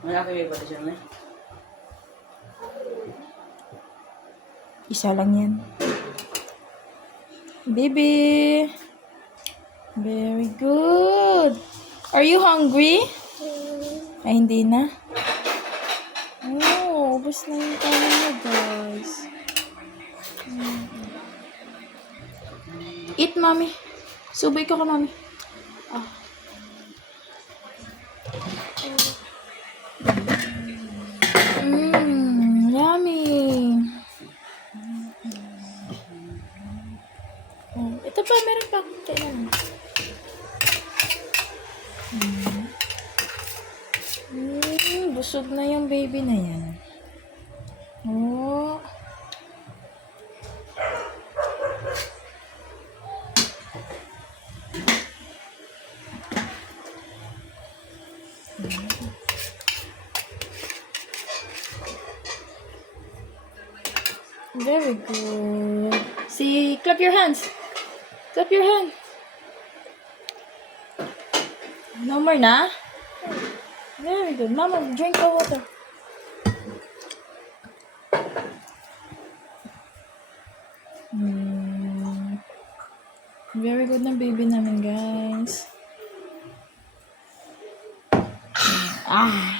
Malaki ba ito siya, may? Isa lang yan. Baby! Very good! Are you hungry? Ay, hindi na. Oh, ubos na yung kanin mo, guys. Eat, mommy. Subay ka mami. Ah. Yummy. Oh, ito pa, meron pa. Kailan? Busog na yung baby na yan. Oh. Very good. See, clap your hands. Clap your hand. No more na? Very good. Mama, drink the water. Very good na baby namin, guys. Ah.